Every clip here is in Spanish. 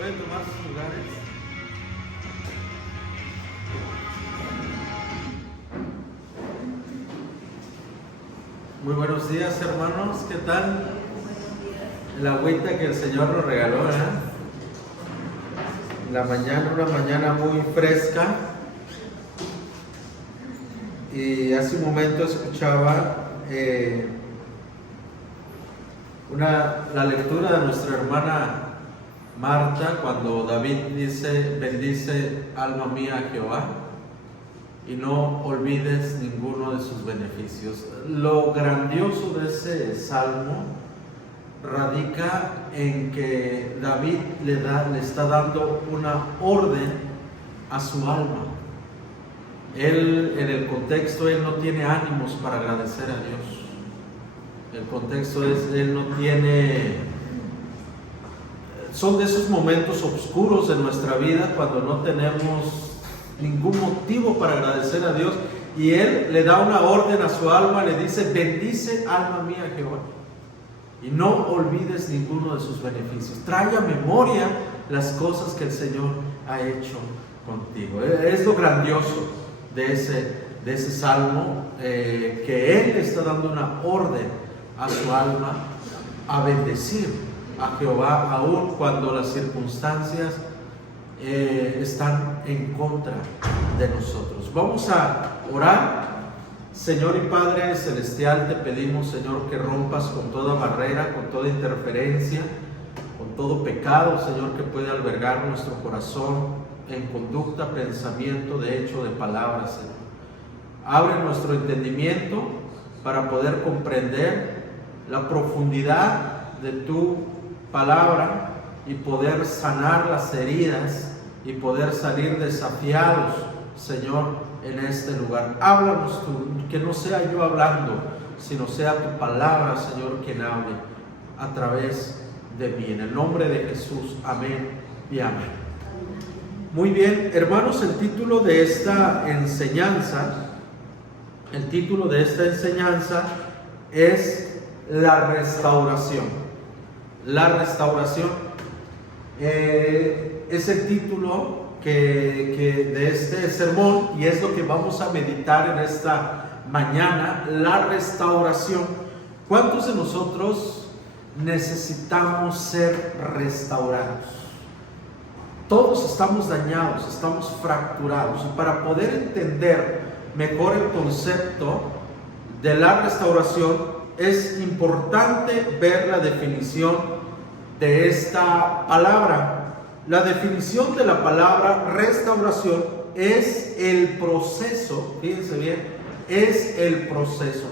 Pueden tomar sus lugares. Muy buenos días, hermanos. ¿Qué tal? La agüita que el Señor nos regaló, La mañana, una mañana muy fresca. Y hace un momento escuchaba la lectura de nuestra hermana Marta, cuando David dice: bendice alma mía a Jehová y no olvides ninguno de sus beneficios. Lo grandioso de ese salmo radica en que David le está dando una orden a su alma. Él, en el contexto, él no tiene ánimos para agradecer a Dios. El contexto es, él no tiene... Son de esos momentos oscuros de nuestra vida cuando no tenemos ningún motivo para agradecer a Dios, y él le da una orden a su alma, le dice: bendice alma mía a Jehová y no olvides ninguno de sus beneficios. Trae a memoria las cosas que el Señor ha hecho contigo. Es lo grandioso de ese salmo, que él está dando una orden a su alma a bendecir a Jehová, aun cuando las circunstancias están en contra de nosotros. Vamos a orar. Señor y Padre Celestial, te pedimos, Señor, que rompas con toda barrera, con toda interferencia, con todo pecado, Señor, que puede albergar nuestro corazón en conducta, pensamiento, de hecho, de palabra, Señor. Abre nuestro entendimiento para poder comprender la profundidad de tu palabra y poder sanar las heridas y poder salir desafiados, Señor, en este lugar. Háblanos tú, que no sea yo hablando, sino sea tu palabra, Señor, quien hable a través de mí. En el nombre de Jesús, amén y amén. Muy bien, hermanos, el título de esta enseñanza es la restauración. La restauración es el título de este sermón, y es lo que vamos a meditar en esta mañana: la restauración. ¿Cuántos de nosotros necesitamos ser restaurados? Todos estamos dañados, estamos fracturados, y para poder entender mejor el concepto de la restauración es importante ver la definición de esta palabra. La definición de la palabra restauración es el proceso, fíjense bien, es el proceso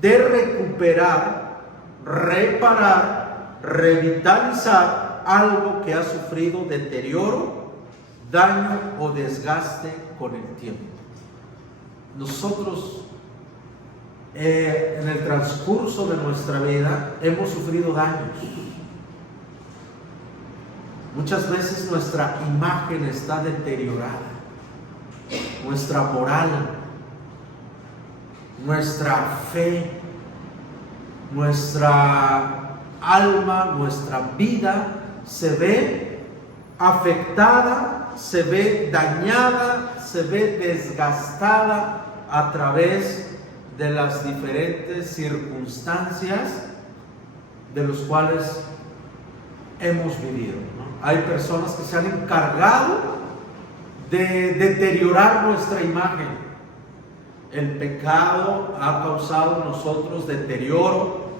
de recuperar, reparar, revitalizar algo que ha sufrido deterioro, daño o desgaste con el tiempo. Nosotros en el transcurso de nuestra vida hemos sufrido daños. Muchas veces nuestra imagen está deteriorada, nuestra moral, nuestra fe, nuestra alma, nuestra vida se ve afectada, se ve dañada, se ve desgastada a través de las diferentes circunstancias de los cuales hemos vivido, ¿no? Hay personas que se han encargado de deteriorar nuestra imagen. El pecado ha causado en nosotros deterioro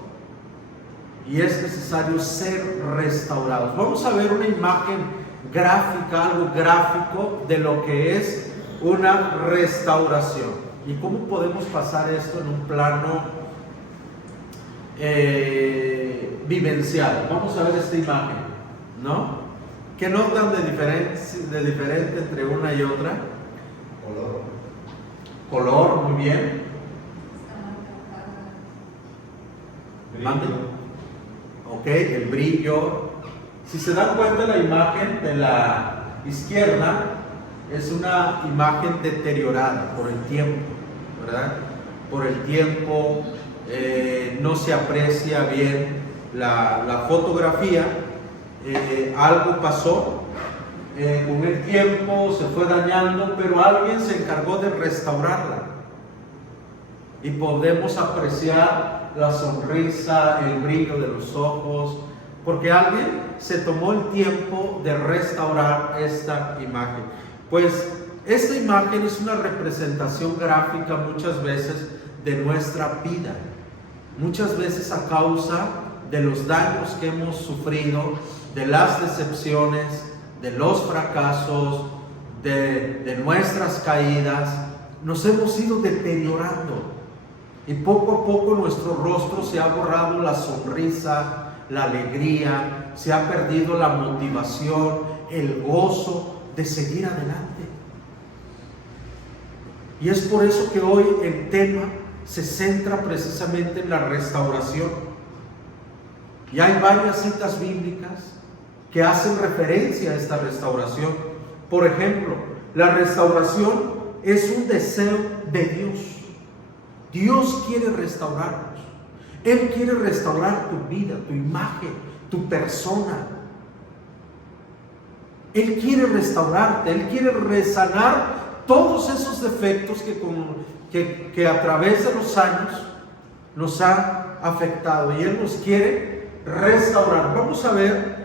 y es necesario ser restaurados. Vamos a ver una imagen gráfica, algo gráfico de lo que es una restauración y cómo podemos pasar esto en un plano vivencial. Vamos a ver esta imagen, ¿no? ¿Qué notan de diferente entre una y otra? Color, muy bien. Mande. Ok, el brillo. Si se dan cuenta, la imagen de la izquierda es una imagen deteriorada por el tiempo, ¿verdad? Por el tiempo no se aprecia bien la fotografía, algo pasó, con el tiempo se fue dañando, pero alguien se encargó de restaurarla. Y podemos apreciar la sonrisa, el brillo de los ojos, porque alguien se tomó el tiempo de restaurar esta imagen. Pues esta imagen es una representación gráfica muchas veces de nuestra vida, muchas veces a causa de los daños que hemos sufrido, de las decepciones, de los fracasos, de nuestras caídas. Nos hemos ido deteriorando y poco a poco nuestro rostro se ha borrado la sonrisa, la alegría, se ha perdido la motivación, el gozo de seguir adelante. Y es por eso que hoy el tema se centra precisamente en la restauración. Y hay varias citas bíblicas que hacen referencia a esta restauración. Por ejemplo, la restauración es un deseo de Dios. Dios quiere restaurarnos. Él quiere restaurar tu vida, tu imagen, tu persona. Él quiere restaurarte, Él quiere resanar todos esos defectos que a través de los años nos han afectado, y Él nos quiere restaurar. Vamos a ver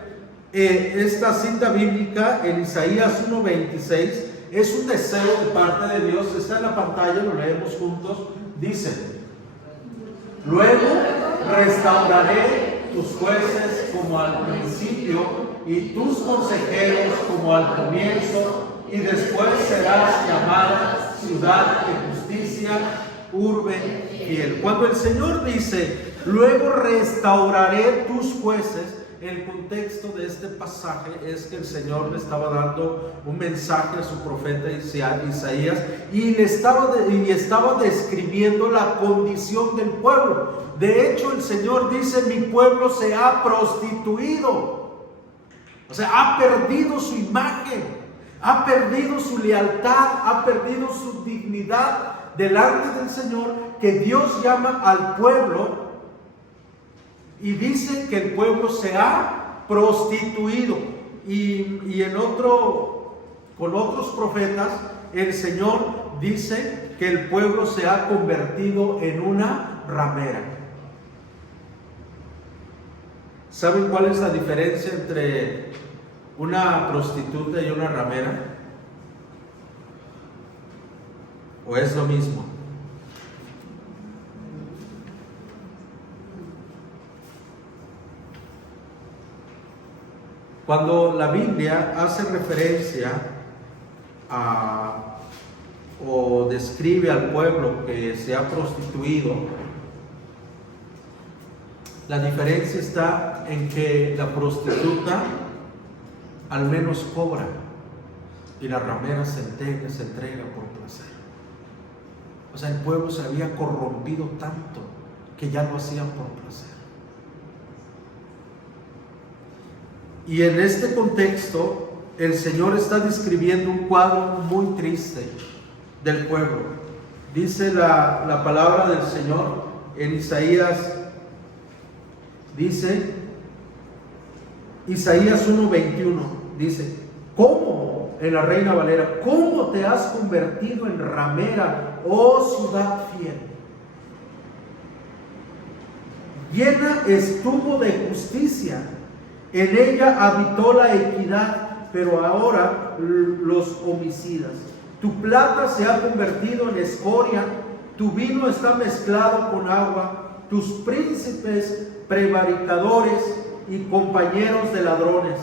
esta cita bíblica en Isaías 1:26. Es un deseo de parte de Dios. Está en la pantalla, lo leemos juntos. Dice: luego restauraré tus jueces como al principio y tus consejeros como al comienzo, y después serás llamada ciudad de justicia, urbe fiel. Cuando el Señor dice, luego restauraré tus jueces, el contexto de este pasaje es que el Señor le estaba dando un mensaje a su profeta Isaías y estaba describiendo la condición del pueblo. De hecho, el Señor dice: mi pueblo se ha prostituido, o sea, ha perdido su imagen, ha perdido su lealtad, ha perdido su dignidad delante del Señor, que Dios llama al pueblo y dice que el pueblo se ha prostituido. Y con otros profetas, el Señor dice que el pueblo se ha convertido en una ramera. ¿Saben cuál es la diferencia entre una prostituta y una ramera? ¿O es lo mismo? Cuando la Biblia hace referencia o describe al pueblo que se ha prostituido, la diferencia está en que la prostituta al menos cobra y la ramera se entrega por placer. O sea, el pueblo se había corrompido tanto que ya lo hacían por placer. Y en este contexto, el Señor está describiendo un cuadro muy triste del pueblo. Dice la palabra del Señor en Isaías, dice, Isaías 1:21, dice: ¿cómo? En la Reina Valera: ¿cómo te has convertido en ramera, oh ciudad fiel? Llena estuvo de justicia, en ella habitó la equidad, pero ahora los homicidas. Tu plata se ha convertido en escoria, tu vino está mezclado con agua, tus príncipes prevaricadores y compañeros de ladrones.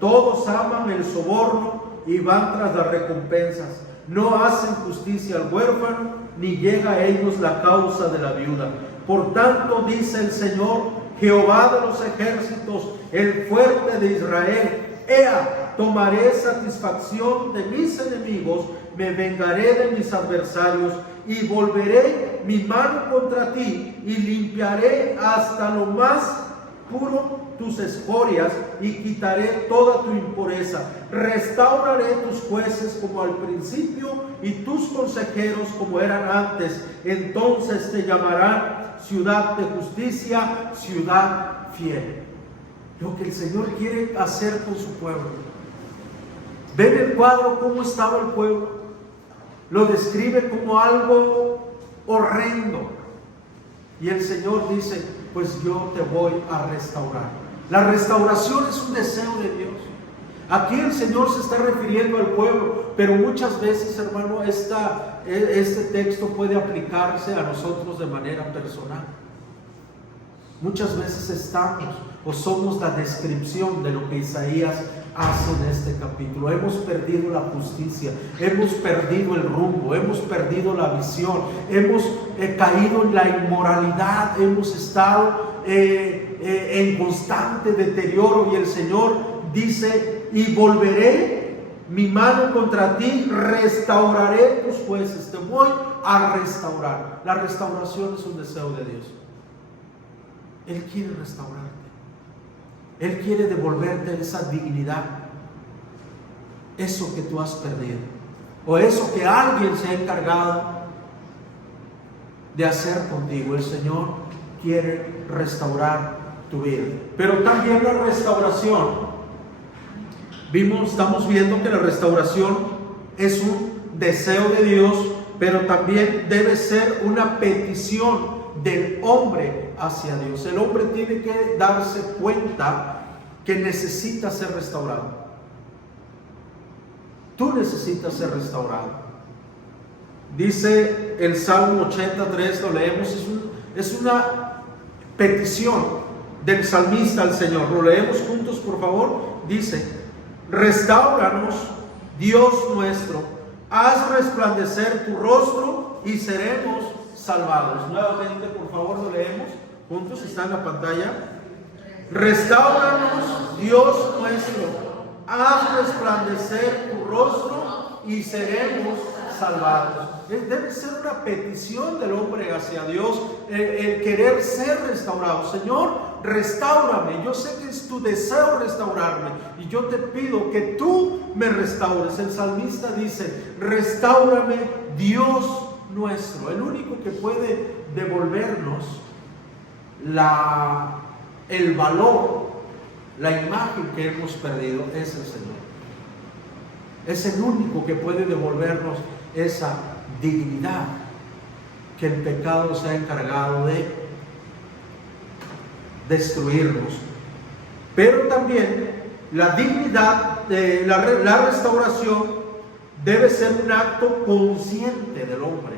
Todos aman el soborno y van tras las recompensas. No hacen justicia al huérfano, ni llega a ellos la causa de la viuda. Por tanto, dice el Señor, Jehová de los ejércitos, el fuerte de Israel: ea, tomaré satisfacción de mis enemigos, me vengaré de mis adversarios, y volveré mi mano contra ti, y limpiaré hasta lo más puro tus escorias, y quitaré toda tu impureza. Restauraré tus jueces como al principio, y tus consejeros como eran antes. Entonces te llamarán ciudad de justicia, ciudad fiel. lo que el Señor quiere hacer con su pueblo. Ven el cuadro cómo estaba el pueblo. Lo describe como algo horrendo. Y el Señor dice, pues yo te voy a restaurar. La restauración es un deseo de Dios. Aquí el Señor se está refiriendo al pueblo, pero muchas veces, hermano, este texto puede aplicarse a nosotros de manera personal. Muchas veces estamos o somos la descripción de lo que Isaías hace en este capítulo. Hemos perdido la justicia, hemos perdido el rumbo, hemos perdido la visión, hemos caído en la inmoralidad, hemos estado en constante deterioro, y el Señor dice, y volveré mi mano contra ti, restauraré tus jueces, te voy a restaurar. La restauración es un deseo de Dios. Él quiere restaurarte. Él quiere devolverte esa dignidad, eso que tú has perdido, o eso que alguien se ha encargado de hacer contigo. El Señor quiere restaurar tu vida. Pero también la restauración, estamos viendo que la restauración es un deseo de Dios, pero también debe ser una petición del hombre hacia Dios. El hombre tiene que darse cuenta que necesita ser restaurado. Tú necesitas ser restaurado. Dice el Salmo 83, lo leemos, es una petición del salmista al Señor. Lo leemos juntos, por favor. Dice, restauranos, Dios nuestro, haz resplandecer tu rostro y seremos salvados. Nuevamente, por favor, lo leemos juntos, está en la pantalla. Restauranos, Dios nuestro, haz resplandecer tu rostro y seremos salvados. Debe ser una petición del hombre hacia Dios, el querer ser restaurado. Señor, restáurame. Yo sé que es tu deseo restaurarme, y yo te pido que tú me restaures. El salmista dice, restáurame, Dios nuestro. El único que puede devolvernos el valor, la imagen que hemos perdido es el Señor. Es el único que puede devolvernos esa dignidad que el pecado se ha encargado de destruirnos. Pero también la dignidad de la restauración debe ser un acto consciente del hombre.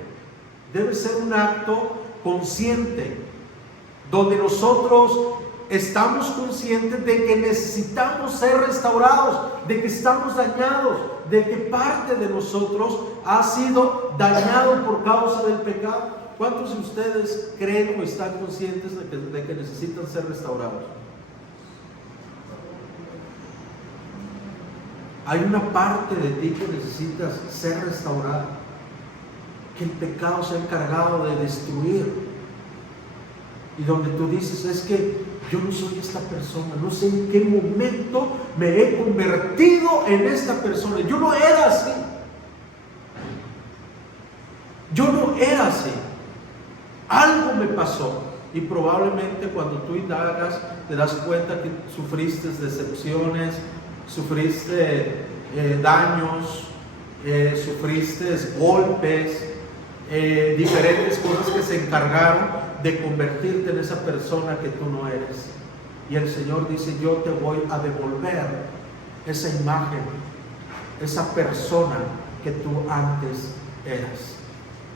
Debe ser un acto consciente, donde nosotros estamos conscientes de que necesitamos ser restaurados, de que estamos dañados, de que parte de nosotros ha sido dañado por causa del pecado. ¿Cuántos de ustedes creen o están conscientes de que necesitan ser restaurados? Hay una parte de ti que necesitas ser restaurada, que el pecado se ha encargado de destruir, y donde tú dices, es que yo no soy esta persona, no sé en qué momento me he convertido en esta persona. Yo no era así. Yo no era así. Algo me pasó. Y probablemente cuando tú indagas, te das cuenta que sufriste decepciones, sufriste daños, sufriste golpes, diferentes cosas que se encargaron de convertirte en esa persona que tú no eres. Y el Señor dice, yo te voy a devolver esa imagen, esa persona que tú antes eras.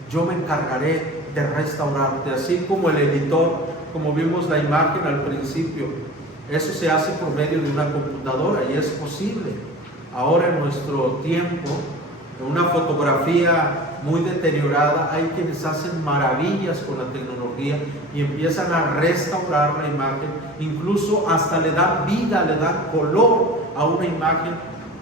Yo me encargaré de restaurarte, así como el editor, como vimos la imagen al principio. Eso se hace por medio de una computadora, y es posible. Ahora, en nuestro tiempo, una fotografía muy deteriorada, hay quienes hacen maravillas con la tecnología y empiezan a restaurar la imagen, incluso hasta le dan vida, le dan color a una imagen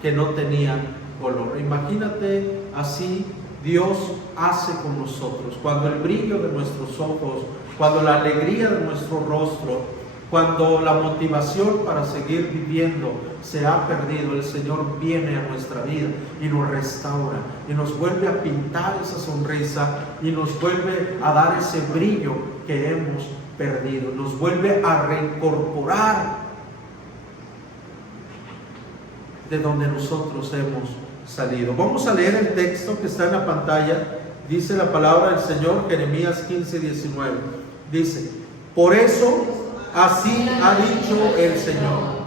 que no tenía color. Imagínate, así Dios hace con nosotros. Cuando el brillo de nuestros ojos, cuando la alegría de nuestro rostro, cuando la motivación para seguir viviendo se ha perdido, el Señor viene a nuestra vida y nos restaura, y nos vuelve a pintar esa sonrisa, y nos vuelve a dar ese brillo que hemos perdido, nos vuelve a reincorporar de donde nosotros hemos salido. Vamos a leer el texto que está en la pantalla. Dice la palabra del Señor, Jeremías 15:19. Dice: por eso así ha dicho el Señor: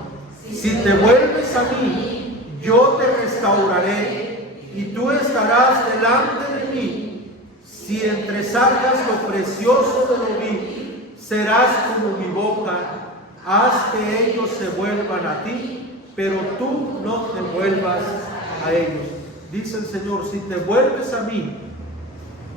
si te vuelves a mí, yo te restauraré y tú estarás delante de mí. Si entresajas lo precioso de lo vil, serás como mi boca. Haz que ellos se vuelvan a ti, pero tú no te vuelvas a ellos. Dice el Señor: si te vuelves a mí,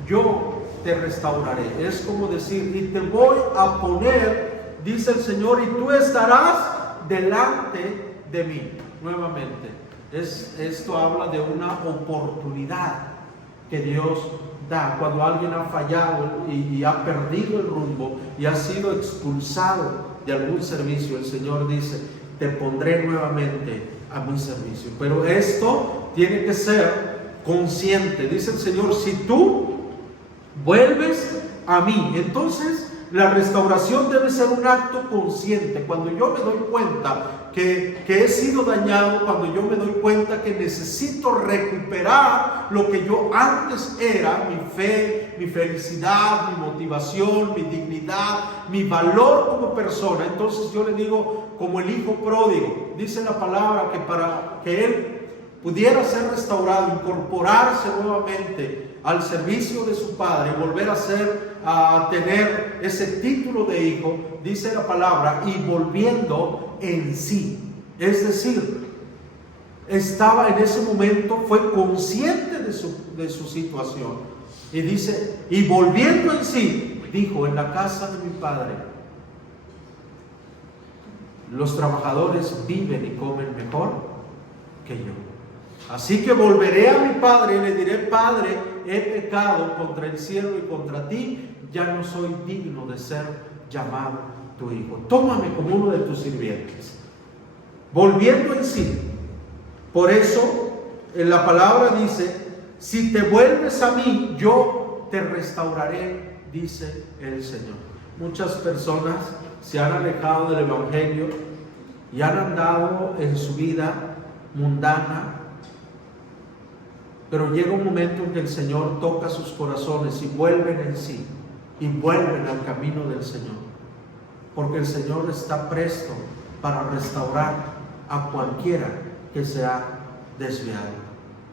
yo te restauraré. Es como decir, y te voy a poner, dice el Señor, y tú estarás delante de mí. Nuevamente, esto habla de una oportunidad que Dios da cuando alguien ha fallado y ha perdido el rumbo y ha sido expulsado de algún servicio. El Señor dice: te pondré nuevamente a mi servicio. Pero esto tiene que ser consciente. Dice el Señor: si tú vuelves a mí. Entonces la restauración debe ser un acto consciente. Cuando yo me doy cuenta que he sido dañado, cuando yo me doy cuenta que necesito recuperar lo que yo antes era, mi fe, mi felicidad, mi motivación, mi dignidad, mi valor como persona, entonces yo le digo, como el hijo pródigo, dice la palabra que para que él pudiera ser restaurado, incorporarse nuevamente al servicio de su padre, volver a tener ese título de hijo, dice la palabra, y volviendo en sí. Es decir, estaba en ese momento, fue consciente de su situación. Y dice, y volviendo en sí, dijo: en la casa de mi padre los trabajadores viven y comen mejor que yo. Así que volveré a mi padre y le diré: Padre, he pecado contra el cielo y contra ti, ya no soy digno de ser llamado tu hijo. Tómame como uno de tus sirvientes. Volviendo en sí. Por eso en la palabra dice: si te vuelves a mí, yo te restauraré, dice el Señor. Muchas personas se han alejado del Evangelio y han andado en su vida mundana. Pero llega un momento en que el Señor toca sus corazones y vuelven en sí, y vuelven al camino del Señor, porque el Señor está presto para restaurar a cualquiera que se ha desviado.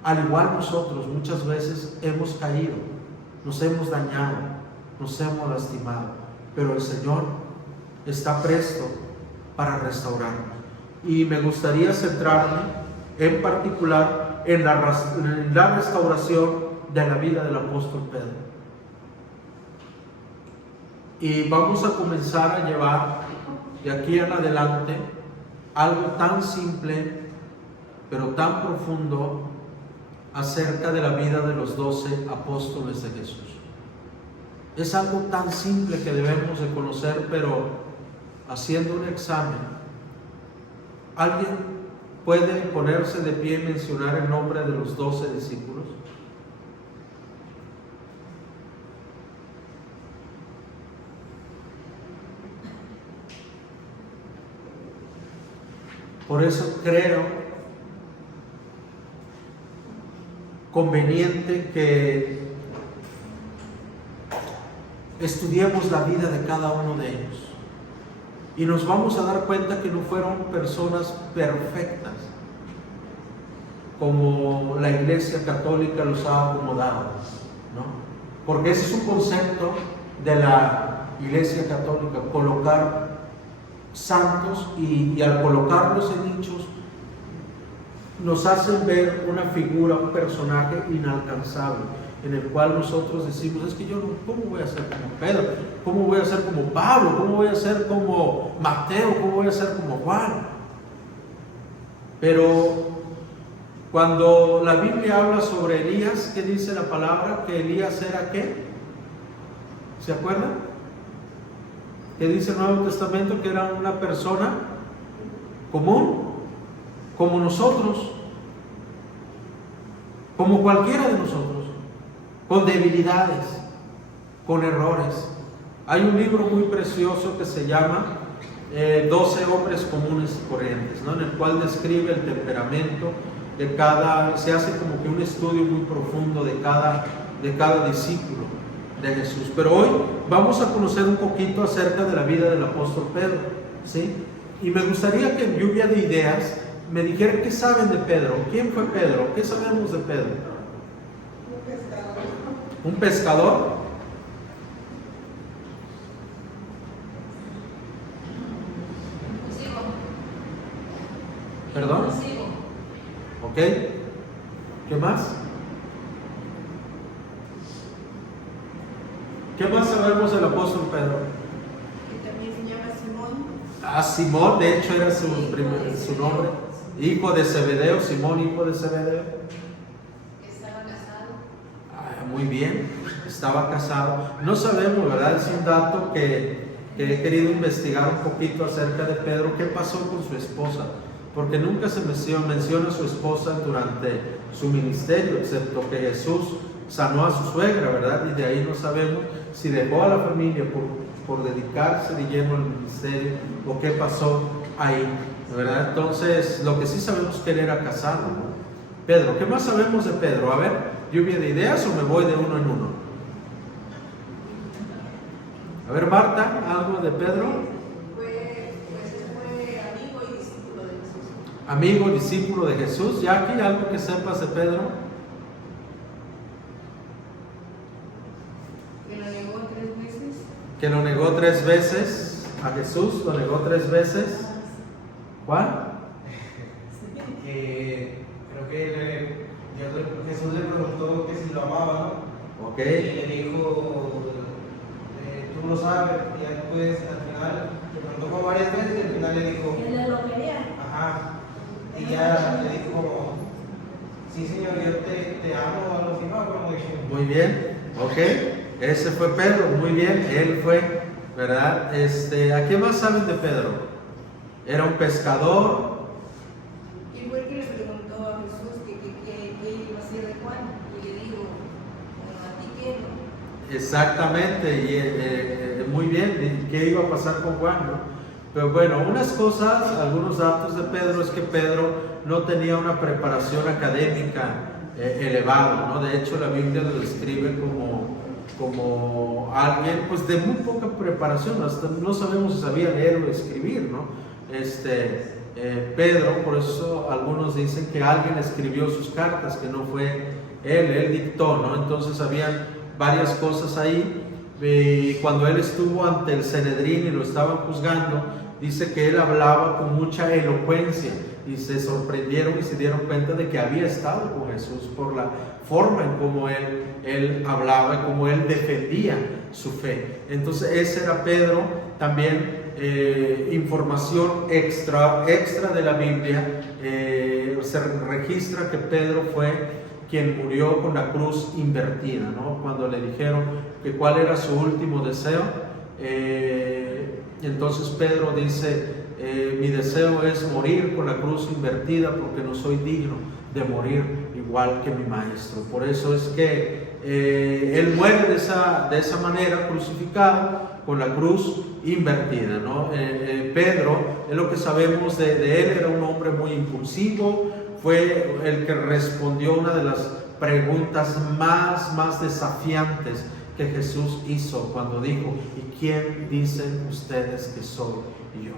Al igual nosotros muchas veces hemos caído, nos hemos dañado, nos hemos lastimado, pero el Señor está presto para restaurarnos. Y me gustaría centrarme en particular en la restauración de la vida del apóstol Pedro. Y vamos a comenzar a llevar de aquí en adelante algo tan simple pero tan profundo acerca de la vida de los 12 apóstoles de Jesús. Es algo tan simple que debemos de conocer, pero haciendo un examen, ¿alguien puede ponerse de pie y mencionar el nombre de los 12 discípulos? Por eso creo conveniente que estudiemos la vida de cada uno de ellos. Y nos vamos a dar cuenta que no fueron personas perfectas, como la Iglesia Católica los ha acomodado, ¿no? Porque ese es un concepto de la Iglesia Católica, colocar santos y al colocarlos en nichos nos hacen ver una figura, un personaje inalcanzable, en el cual nosotros decimos: es que yo no, ¿cómo voy a ser como Pedro? ¿Cómo voy a ser como Pablo? ¿Cómo voy a ser como Mateo? ¿Cómo voy a ser como Juan? Pero cuando la Biblia habla sobre Elías, ¿qué dice la palabra? Que Elías era ¿qué? ¿Se acuerdan? ¿Qué dice el Nuevo Testamento? Que era una persona común, como nosotros, como cualquiera de nosotros, con debilidades, con errores. Hay un libro muy precioso que se llama 12 hombres comunes y corrientes, ¿no? En el cual describe el temperamento de cada, se hace como que un estudio muy profundo de cada discípulo de Jesús. Pero hoy vamos a conocer un poquito acerca de la vida del apóstol Pedro, ¿sí? Y me gustaría que en lluvia de ideas me dijeran qué saben de Pedro. ¿Quién fue Pedro? ¿Qué sabemos de Pedro? Un pescador. ¿Perdón? ¿Ok? ¿Qué más? ¿Qué más sabemos del apóstol Pedro? Que también se llama Simón. Ah, Simón, de hecho era su nombre. Hijo de Zebedeo, Simón, hijo de Zebedeo. Estaba casado. Ah, muy bien, estaba casado. No sabemos, ¿verdad? Es un dato que he querido investigar un poquito acerca de Pedro. ¿Qué pasó con su esposa? Porque nunca se menciona a su esposa durante su ministerio, excepto que Jesús sanó a su suegra, ¿verdad? Y de ahí no sabemos si dejó a la familia por dedicarse de lleno al ministerio o qué pasó ahí, ¿verdad? Entonces, lo que sí sabemos es que él era casado, ¿no? Pedro, ¿qué más sabemos de Pedro? A ver, ¿lluvia de ideas o me voy de uno en uno? A ver, Marta, ¿algo de Pedro? Amigo, discípulo de Jesús. Jackie, ¿algo que sepas de Pedro? Que lo negó 3 veces. Que lo negó 3 veces a Jesús, lo negó 3 veces. ¿Juan? Creo que Jesús le preguntó que si lo amaba, ¿no? Ok. Y le dijo, tú lo sabes, y ya después al final le preguntó varias veces y al final le dijo, Él lo quería. ajá. Y ya le dijo, sí señor, yo te amo, algo así, ¿no? Como dije. Muy bien, ok. Ese fue Pedro, muy bien, él fue, ¿verdad? ¿A qué más saben de Pedro? Era un pescador. Y fue el que le preguntó a Jesús que iba a ser de Juan. Y le dijo, bueno, a ti qué, ¿no? Exactamente, y muy bien, ¿qué iba a pasar con Juan, no? Pero bueno, unas cosas, algunos datos de Pedro es que Pedro no tenía una preparación académica elevada, ¿no? De hecho, la Biblia lo describe como alguien pues de muy poca preparación, hasta no sabemos si sabía leer o escribir, ¿no? Pedro, por eso algunos dicen que alguien escribió sus cartas, que no fue él dictó, ¿no? Entonces habían varias cosas ahí. Y cuando él estuvo ante el Sanedrín y lo estaban juzgando, dice que él hablaba con mucha elocuencia y se sorprendieron y se dieron cuenta de que había estado con Jesús por la forma en cómo él hablaba y cómo él defendía su fe. Entonces ese era Pedro. También información extra de la Biblia, se registra que Pedro fue quien murió con la cruz invertida, ¿no? Cuando le dijeron que cuál era su último deseo, entonces Pedro dice, mi deseo es morir con la cruz invertida porque no soy digno de morir igual que mi maestro. Por eso es que él muere de esa manera, crucificado con la cruz invertida, ¿no? Pedro, es lo que sabemos de él, era un hombre muy impulsivo. Fue el que respondió una de las preguntas más desafiantes que Jesús hizo cuando dijo, ¿y quién dicen ustedes que soy yo?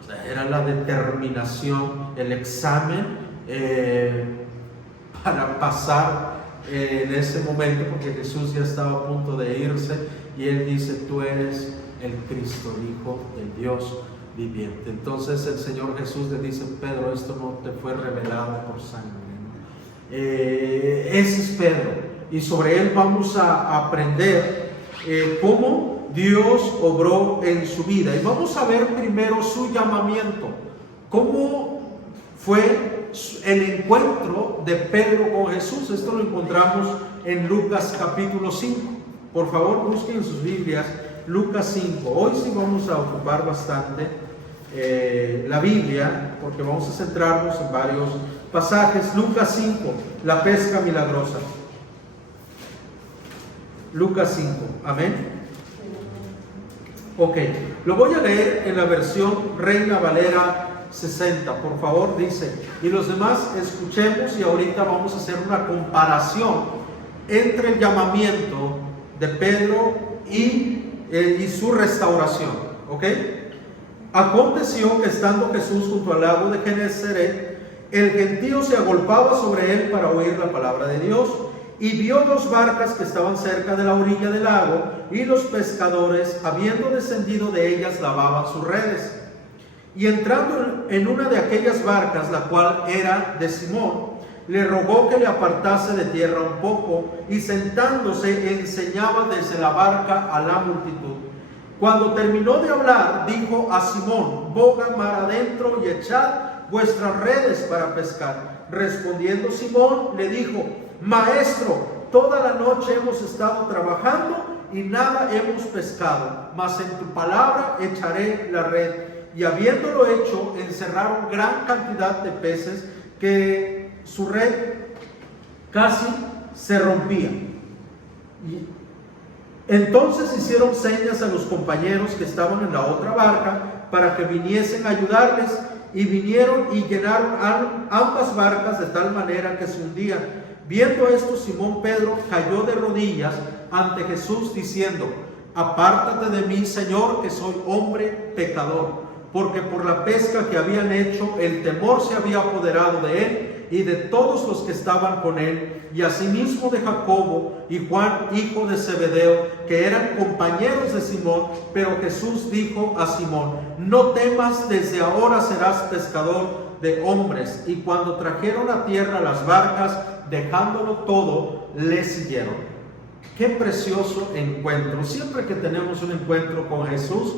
O sea, era la determinación, el examen para pasar en ese momento, porque Jesús ya estaba a punto de irse y él dice, tú eres el Cristo, Hijo del Dios viviente. Entonces el Señor Jesús le dice, Pedro, esto no te fue revelado por sangre, ¿no? Ese es Pedro, y sobre él vamos a aprender cómo Dios obró en su vida, y vamos a ver primero su llamamiento, cómo fue el encuentro de Pedro con Jesús. Esto lo encontramos en Lucas capítulo 5. Por favor, busquen en sus Biblias Lucas 5. Hoy sí vamos a ocupar bastante la Biblia, porque vamos a centrarnos en varios pasajes. Lucas 5, la pesca milagrosa. Lucas 5, amén. Ok, lo voy a leer en la versión Reina Valera 60, por favor. Dice, y los demás escuchemos, y ahorita vamos a hacer una comparación entre el llamamiento de Pedro y su restauración. Ok, aconteció que estando Jesús junto al lago de Genesaret, el gentío se agolpaba sobre él para oír la palabra de Dios, y vio dos barcas que estaban cerca de la orilla del lago, y los pescadores, habiendo descendido de ellas, lavaban sus redes. Y entrando en una de aquellas barcas, la cual era de Simón, le rogó que le apartase de tierra un poco, y sentándose enseñaba desde la barca a la multitud. Cuando terminó de hablar, dijo a Simón: boga mar adentro y echad vuestras redes para pescar. Respondiendo Simón, le dijo: Maestro, toda la noche hemos estado trabajando y nada hemos pescado, mas en tu palabra echaré la red. Y habiéndolo hecho, encerraron gran cantidad de peces, que su red casi se rompía. Y entonces hicieron señas a los compañeros que estaban en la otra barca para que viniesen a ayudarles, y vinieron y llenaron ambas barcas de tal manera que se hundían. Viendo esto, Simón Pedro cayó de rodillas ante Jesús diciendo: apártate de mí, Señor, que soy hombre pecador. Porque por la pesca que habían hecho, el temor se había apoderado de él y de todos los que estaban con él, y asimismo de Jacobo y Juan, hijo de Zebedeo, que eran compañeros de Simón. Pero Jesús dijo a Simón: no temas, desde ahora serás pescador de hombres. Y cuando trajeron a tierra las barcas, dejándolo todo, le siguieron. Qué precioso encuentro. Siempre que tenemos un encuentro con Jesús,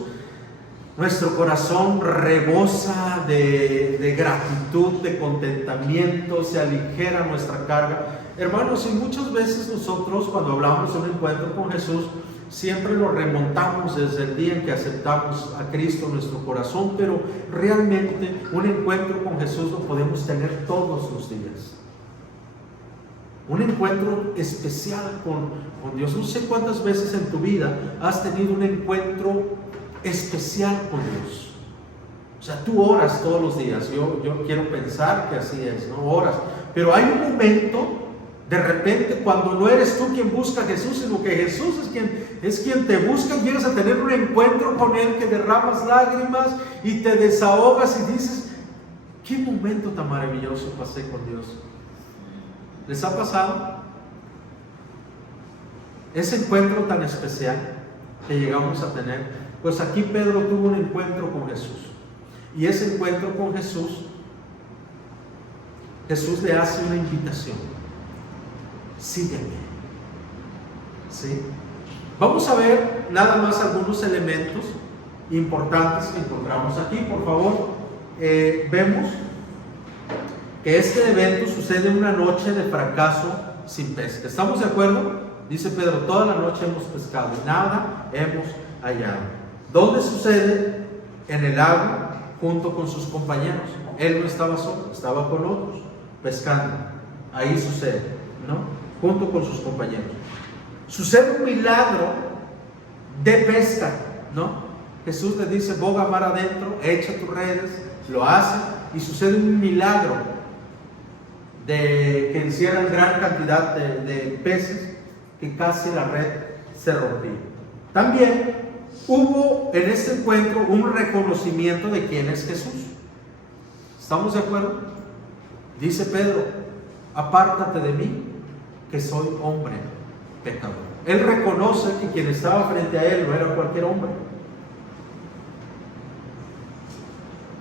nuestro corazón rebosa de gratitud, de contentamiento, se aligera nuestra carga. Hermanos, y muchas veces nosotros, cuando hablamos de un encuentro con Jesús, siempre lo remontamos desde el día en que aceptamos a Cristo en nuestro corazón, pero realmente un encuentro con Jesús lo podemos tener todos los días. Un encuentro especial con Dios. No sé cuántas veces en tu vida has tenido un encuentro especial con Dios. O sea, tú oras todos los días. Yo quiero pensar que así es, ¿no? Oras. Pero hay un momento, de repente, cuando no eres tú quien busca a Jesús, sino que Jesús es quien te busca, y llegas a tener un encuentro con Él, que derramas lágrimas y te desahogas y dices: qué momento tan maravilloso pasé con Dios. ¿Les ha pasado? Ese encuentro tan especial que llegamos a tener. Pues aquí Pedro tuvo un encuentro con Jesús. Y ese encuentro con Jesús, Jesús le hace una invitación: sígueme. ¿Sí? Vamos a ver nada más algunos elementos importantes que encontramos aquí. Por favor, vemos que este evento sucede una noche de fracaso sin pesca. ¿Estamos de acuerdo? Dice Pedro: toda la noche hemos pescado y nada hemos hallado. ¿Dónde sucede? En el lago, junto con sus compañeros. Él no estaba solo, estaba con otros, pescando. Ahí sucede, ¿no? Junto con sus compañeros. Sucede un milagro de pesca, ¿no? Jesús le dice: boga mar adentro, echa tus redes. Lo hace, y sucede un milagro que encierran gran cantidad de peces, que casi la red se rompía. También hubo en este encuentro un reconocimiento de quién es Jesús. ¿Estamos de acuerdo? Dice Pedro: apártate de mí, que soy hombre pecador. Él reconoce que quien estaba frente a él no era cualquier hombre.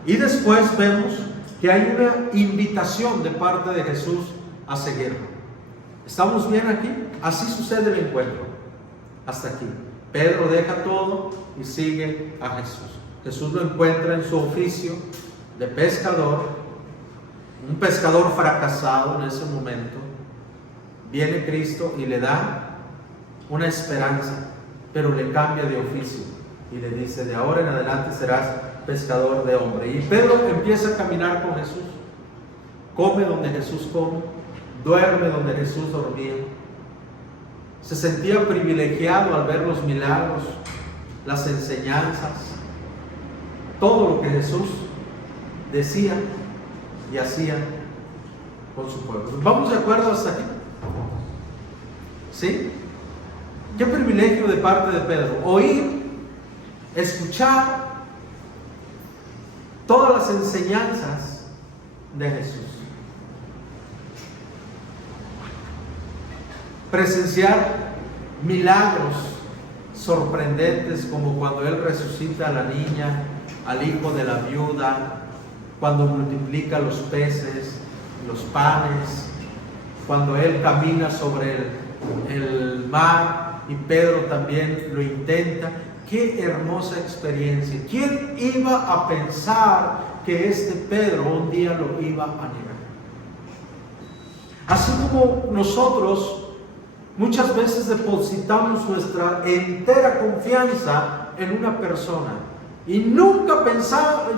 Y después vemos que hay una invitación de parte de Jesús a seguirlo. ¿Estamos bien aquí? Así sucede el encuentro. Hasta aquí. Pedro deja todo y sigue a Jesús. Jesús lo encuentra en su oficio de pescador, un pescador fracasado en ese momento. Viene Cristo y le da una esperanza, pero le cambia de oficio y le dice: de ahora en adelante serás pescador de hombre. Y Pedro empieza a caminar con Jesús, come donde Jesús come, duerme donde Jesús dormía. Se sentía privilegiado al ver los milagros las enseñanzas, todo lo que Jesús decía y hacía con su pueblo. ¿Vamos de acuerdo hasta aquí? ¿Sí? Qué privilegio de parte de Pedro, oír, escuchar todas las enseñanzas de Jesús. Presenciar milagros sorprendentes como cuando Él resucita a la niña, al hijo de la viuda, cuando multiplica los peces, los panes, cuando Él camina sobre el mar y Pedro también lo intenta. Qué hermosa experiencia. ¿Quién iba a pensar que este Pedro un día lo iba a negar? Así como nosotros muchas veces depositamos nuestra entera confianza en una persona y nunca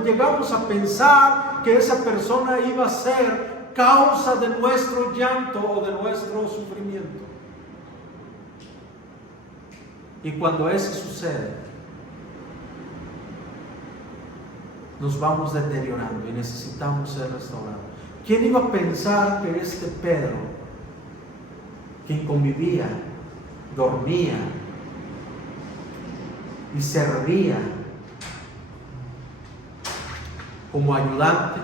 llegamos a pensar que esa persona iba a ser causa de nuestro llanto o de nuestro sufrimiento. Y cuando eso sucede, nos vamos deteriorando y necesitamos ser restaurados. ¿Quién iba a pensar que este Pedro, quien convivía, dormía y servía como ayudante,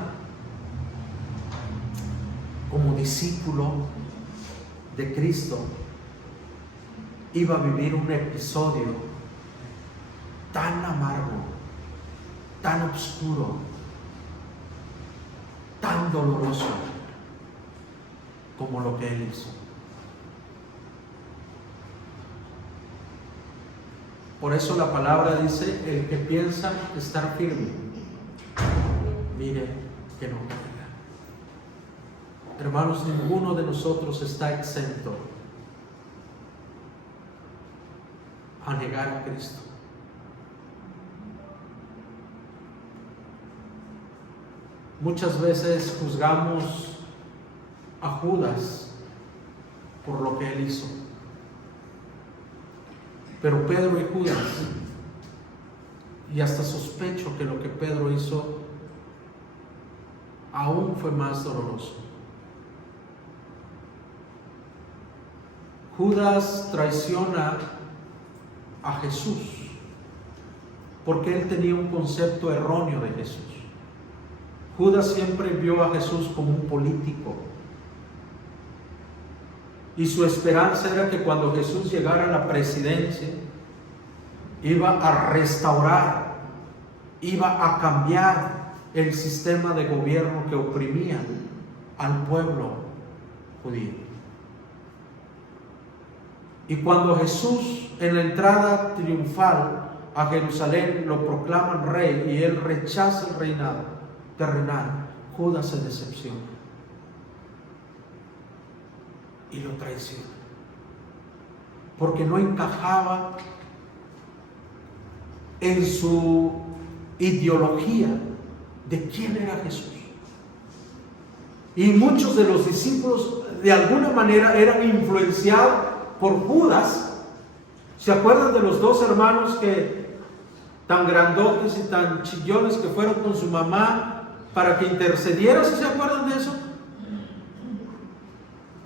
como discípulo de Cristo, iba a vivir un episodio tan amargo, tan oscuro, tan doloroso como lo que él hizo? Por eso la palabra dice: el que piensa estar firme, mire que no caiga. Hermanos, ninguno de nosotros está exento a negar a Cristo. Muchas veces juzgamos a Judas por lo que él hizo. Pero Pedro y Judas, y hasta sospecho que lo que Pedro hizo aún fue más doloroso. Judas traiciona a Jesús porque él tenía un concepto erróneo de Jesús. Judas siempre vio a Jesús como un político, y su esperanza era que cuando Jesús llegara a la presidencia iba a restaurar, iba a cambiar el sistema de gobierno que oprimía al pueblo judío. Y cuando Jesús, en la entrada triunfal a Jerusalén, lo proclaman rey y él rechaza el reinado terrenal, Judas se decepciona y lo traiciona porque no encajaba en su ideología de quién era Jesús. Y muchos de los discípulos de alguna manera eran influenciados por Judas. ¿Se acuerdan de los dos hermanos que tan grandotes y tan chillones que fueron con su mamá para que intercediera? ¿Sí se acuerdan de eso?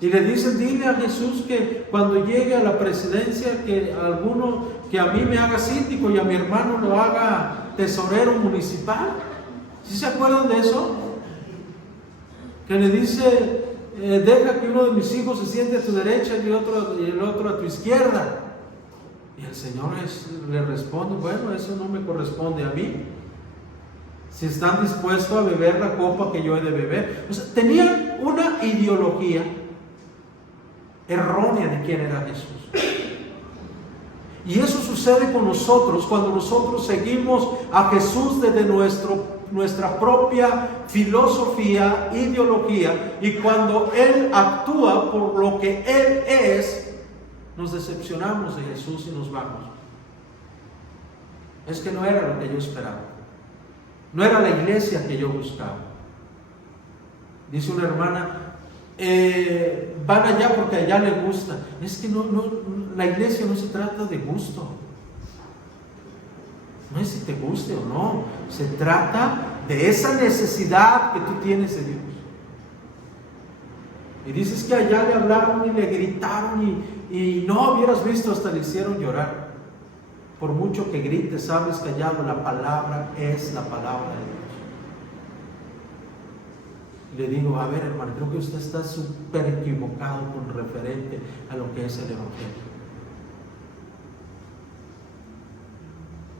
Y le dicen: dile a Jesús que cuando llegue a la presidencia, que alguno, que a mí me haga síndico y a mi hermano lo haga tesorero municipal. ¿Sí se acuerdan de eso? Que le dice: deja que uno de mis hijos se siente a tu derecha y el otro a tu izquierda. Y el Señor le responde: bueno, eso no me corresponde a mí, si están dispuestos a beber la copa que yo he de beber. O sea, tenían una ideología errónea de quién era Jesús. Y eso sucede con nosotros cuando nosotros seguimos a Jesús desde nuestra propia filosofía, ideología, y cuando Él actúa por lo que Él es, nos decepcionamos de Jesús y nos vamos. Es que no era lo que yo esperaba, no era la iglesia que yo buscaba. Dice una hermana: van allá porque allá le gusta. Es que no, la iglesia no se trata de gusto. No es si te guste o no. Se trata de esa necesidad que tú tienes de Dios. Y dices que allá le hablaron y le gritaron y no hubieras visto, hasta le hicieron llorar. Por mucho que grites, sabes callado, la palabra es la palabra de Dios. Le digo, a ver, hermano, creo que usted está súper equivocado con referente a lo que es el Evangelio.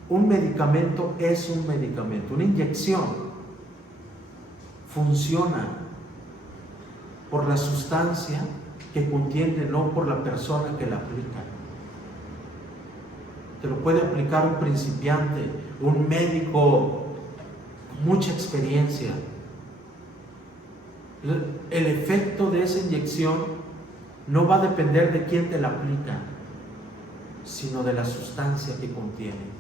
Un medicamento es un medicamento. Una inyección funciona por la sustancia que contiene, no por la persona que la aplica. Te lo puede aplicar un principiante, un médico con mucha experiencia. El efecto de esa inyección no va a depender de quién te la aplica, sino de la sustancia que contiene.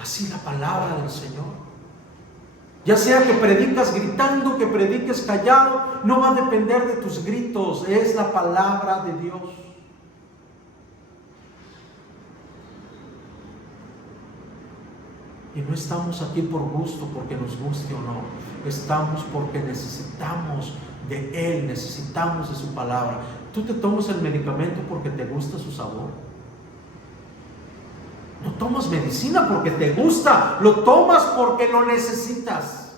Así la palabra del Señor. Ya sea que predicas gritando, que prediques callado, no va a depender de tus gritos, es la palabra de Dios. Y no estamos aquí por gusto, porque nos guste o no. Estamos porque necesitamos de Él, necesitamos de su palabra. Tú te tomas el medicamento porque te gusta su sabor. No tomas medicina porque te gusta, lo tomas porque lo necesitas.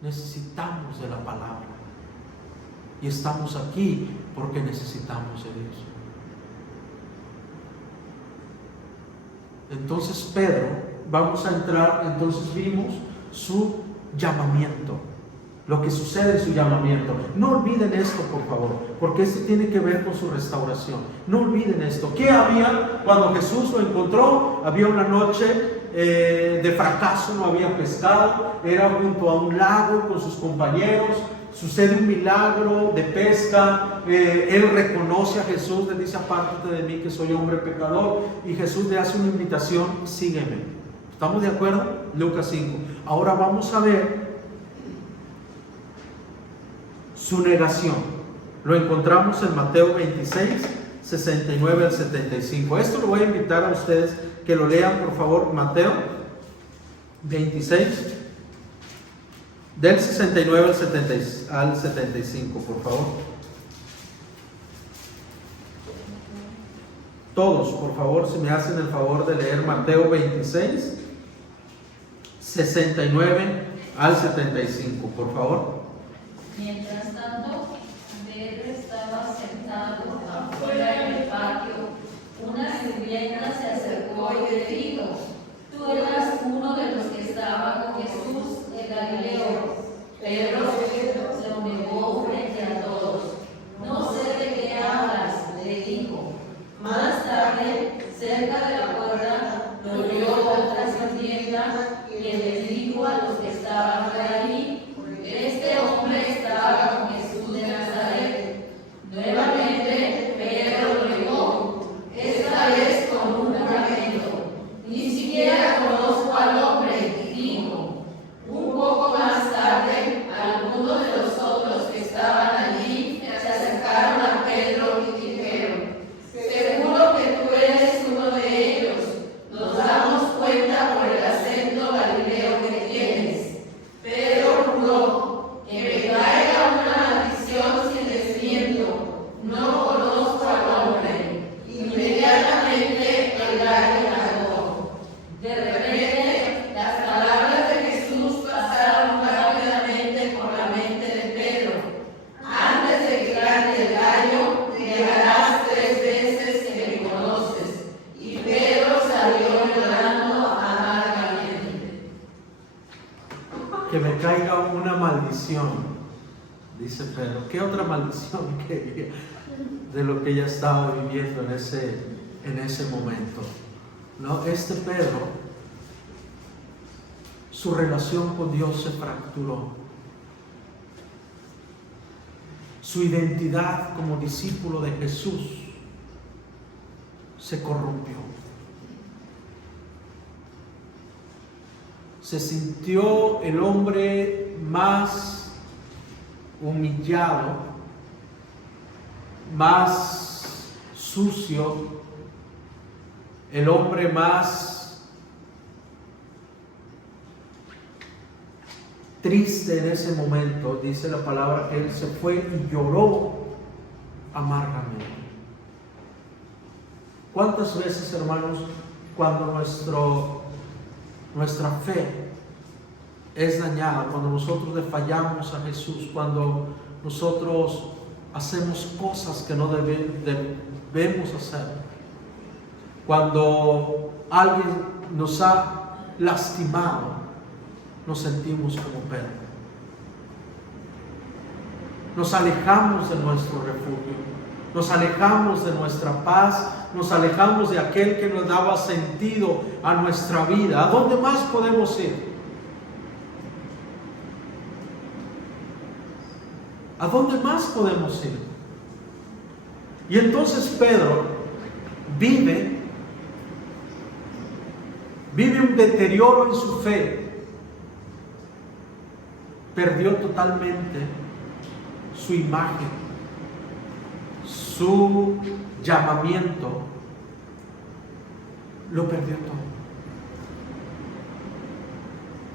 Necesitamos de la palabra. Y estamos aquí porque necesitamos de Dios. Entonces Pedro, vamos a entrar, entonces vimos su llamamiento, lo que sucede en su llamamiento. No olviden esto, por favor, porque esto tiene que ver con su restauración. No olviden esto. ¿Qué había cuando Jesús lo encontró? Había una noche de fracaso, no había pescado, era junto a un lago con sus compañeros. Sucede un milagro de pesca, él reconoce a Jesús, le dice: apártate de mí que soy hombre pecador, y Jesús le hace una invitación: sígueme. ¿Estamos de acuerdo? Lucas 5. Ahora vamos a ver su negación. Lo encontramos en Mateo 26, 69 al 75. Esto lo voy a invitar a ustedes que lo lean, por favor. Mateo 26, del 69 al 75, por favor. Todos, por favor, si me hacen el favor de leer Mateo 26, 69 al 75, por favor. Mientras tanto, Pedro estaba sentado afuera en el patio. Una sirvienta se acercó y le dijo: tú eras uno de los que estaba con Jesús el Galileo. Pedro se lo negó frente a todos. No sé de qué hablas, le dijo. Más tarde, cerca de la puerta, lo oyó otra sirvienta, quien les dijo a los que estaban por allí: este hombre estaba con Jesús de Nazaret. Nuevamente Pedro lo negó, esta vez con un juramento: ni siquiera conozco al hombre, dijo. Un poco más tarde, algunos de los otros que estaban allí se acercaron a Pedro y dijeron: seguro que tú eres uno de ellos, nos damos cuenta por el acento galileo que tienes. Pedro juró: que me caiga una maldición sin desmiento, no conozco al hombre. Inmediatamente el gallo cantó. De repente, las palabras de Jesús pasaron rápidamente por la mente de Pedro: antes de que cante el gallo, negarás 3 veces que me conoces. Y Pedro salió llorando amargamente. Que me caiga una maldición, dice Pedro. ¿Qué otra maldición quería de lo que ella estaba viviendo en ese momento? No, Pedro, su relación con Dios se fracturó. Su identidad como discípulo de Jesús se corrompió. Se sintió el hombre más humillado, más sucio, el hombre más triste en ese momento, dice la palabra que él se fue y lloró amargamente. ¿Cuántas veces, hermanos, cuando nuestra fe es dañada, cuando nosotros le fallamos a Jesús, cuando nosotros hacemos cosas que no debemos hacer, cuando alguien nos ha lastimado, nos sentimos como Pedro? Nos alejamos de nuestro refugio, nos alejamos de nuestra paz, nos alejamos de aquel que nos daba sentido a nuestra vida. ¿A dónde más podemos ir? ¿A dónde más podemos ir? Y entonces Pedro vive un deterioro en su fe. Perdió totalmente su imagen, su llamamiento, lo perdió todo.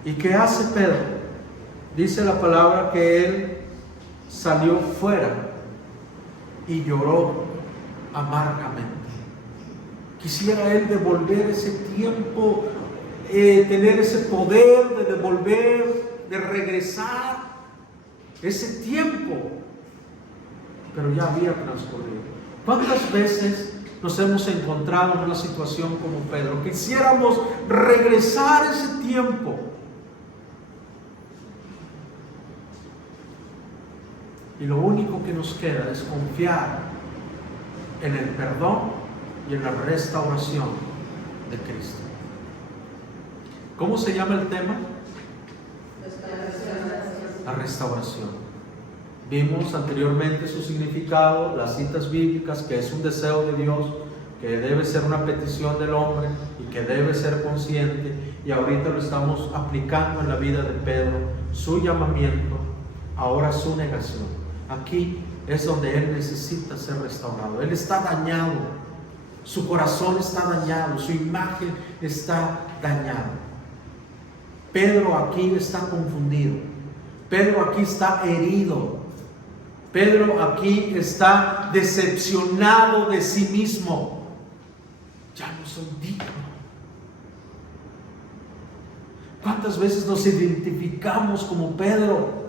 ¿Y qué hace Pedro? Dice la palabra que él salió fuera y lloró amargamente. Quisiera él devolver ese tiempo, tener ese poder de devolver, de regresar ese tiempo, pero ya había transcurrido. ¿Cuántas veces nos hemos encontrado en una situación como Pedro? Quisiéramos regresar ese tiempo, y lo único que nos queda es confiar en el perdón y en la restauración de Cristo. ¿Cómo se llama el tema? La restauración. Vimos anteriormente su significado, las citas bíblicas, que es un deseo de Dios, que debe ser una petición del hombre y que debe ser consciente, y ahorita lo estamos aplicando en la vida de Pedro, su llamamiento, ahora su negación. Aquí es donde él necesita ser restaurado. Él está dañado, su corazón está dañado, su imagen está dañada. Pedro aquí está confundido, Pedro aquí está herido, Pedro aquí está decepcionado de sí mismo. Ya no soy digno. ¿Cuántas veces nos identificamos como Pedro?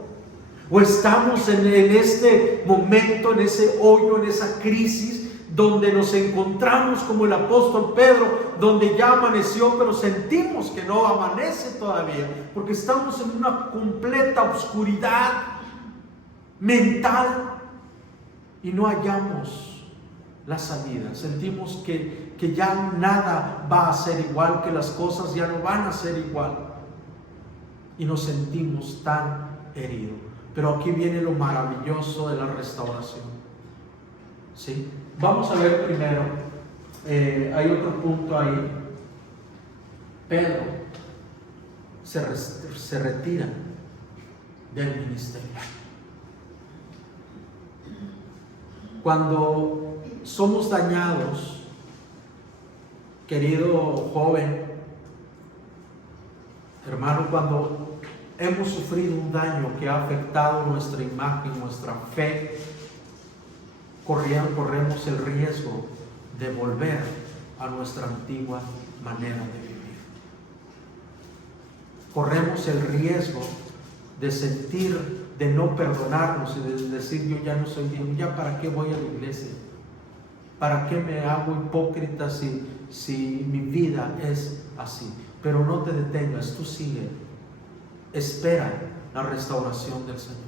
O estamos en este momento, en ese hoyo, en esa crisis, donde nos encontramos como el apóstol Pedro, donde ya amaneció, pero sentimos que no amanece todavía, porque estamos en una completa oscuridad mental y no hallamos la salida. Sentimos que ya nada va a ser igual, que las cosas ya no van a ser igual, y nos sentimos tan heridos. Pero aquí viene lo maravilloso de la restauración. ¿Sí? Vamos a ver primero, hay otro punto ahí. Pedro se retira del ministerio. Cuando somos dañados, querido joven, hermano, cuando hemos sufrido un daño que ha afectado nuestra imagen, nuestra fe, corremos el riesgo de volver a nuestra antigua manera de vivir. Corremos el riesgo de sentir, de no perdonarnos y de decir: yo ya no soy digno, ya para qué voy a la iglesia, para qué me hago hipócrita si mi vida es así. Pero no te detengas, tú sigue, espera la restauración del Señor,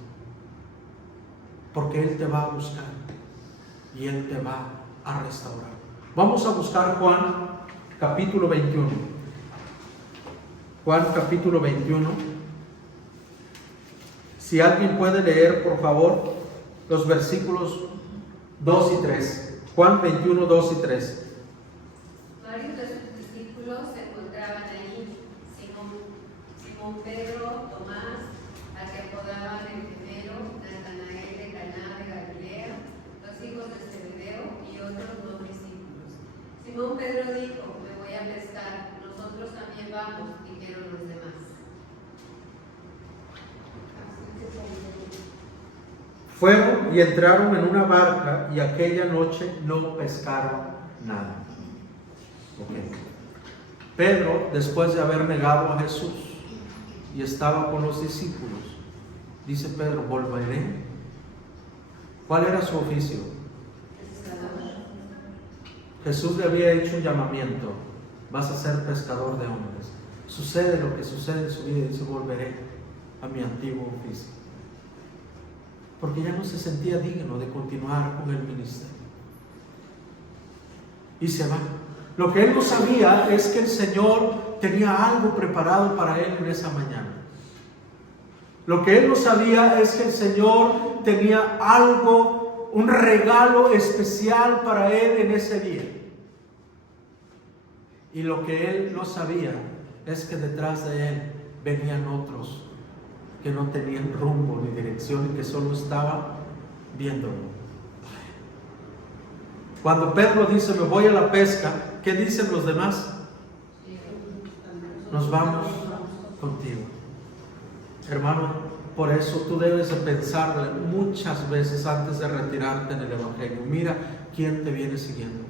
porque Él te va a buscar y Él te va a restaurar. Vamos a buscar Juan capítulo 21. Juan capítulo 21. Si alguien puede leer, por favor, los versículos 2 y 3. Juan 21, 2 y 3. Varios de sus discípulos se encontraban allí: Simón Pedro, Tomás, al que apodaban el Gemelo, Natanael de Caná de Galilea, los hijos de Zebedeo y otros 2 discípulos. Simón Pedro dijo: me voy a pescar, nosotros también vamos. Dijeron los demás. Fueron y entraron en una barca y aquella noche no pescaron nada. Ok. Pedro, después de haber negado a Jesús y estaba con los discípulos, dice Pedro, volveré. ¿Cuál era su oficio? Jesús le había hecho un llamamiento: vas a ser pescador de hombres. Sucede lo que sucede en su vida y dice, volveré a mi antiguo oficio, porque ya no se sentía digno de continuar con el ministerio. Y se va. Lo que él no sabía es que el Señor tenía algo preparado para él en esa mañana. Lo que él no sabía es que el Señor tenía algo, un regalo especial para él en ese día. Y lo que él no sabía es que detrás de él venían otros que no tenían rumbo ni dirección y que solo estaban viéndolo. Cuando Pedro dice, me voy a la pesca, ¿qué dicen los demás? Nos vamos contigo. Hermano, por eso tú debes de pensarle muchas veces antes de retirarte en el Evangelio. Mira quién te viene siguiendo.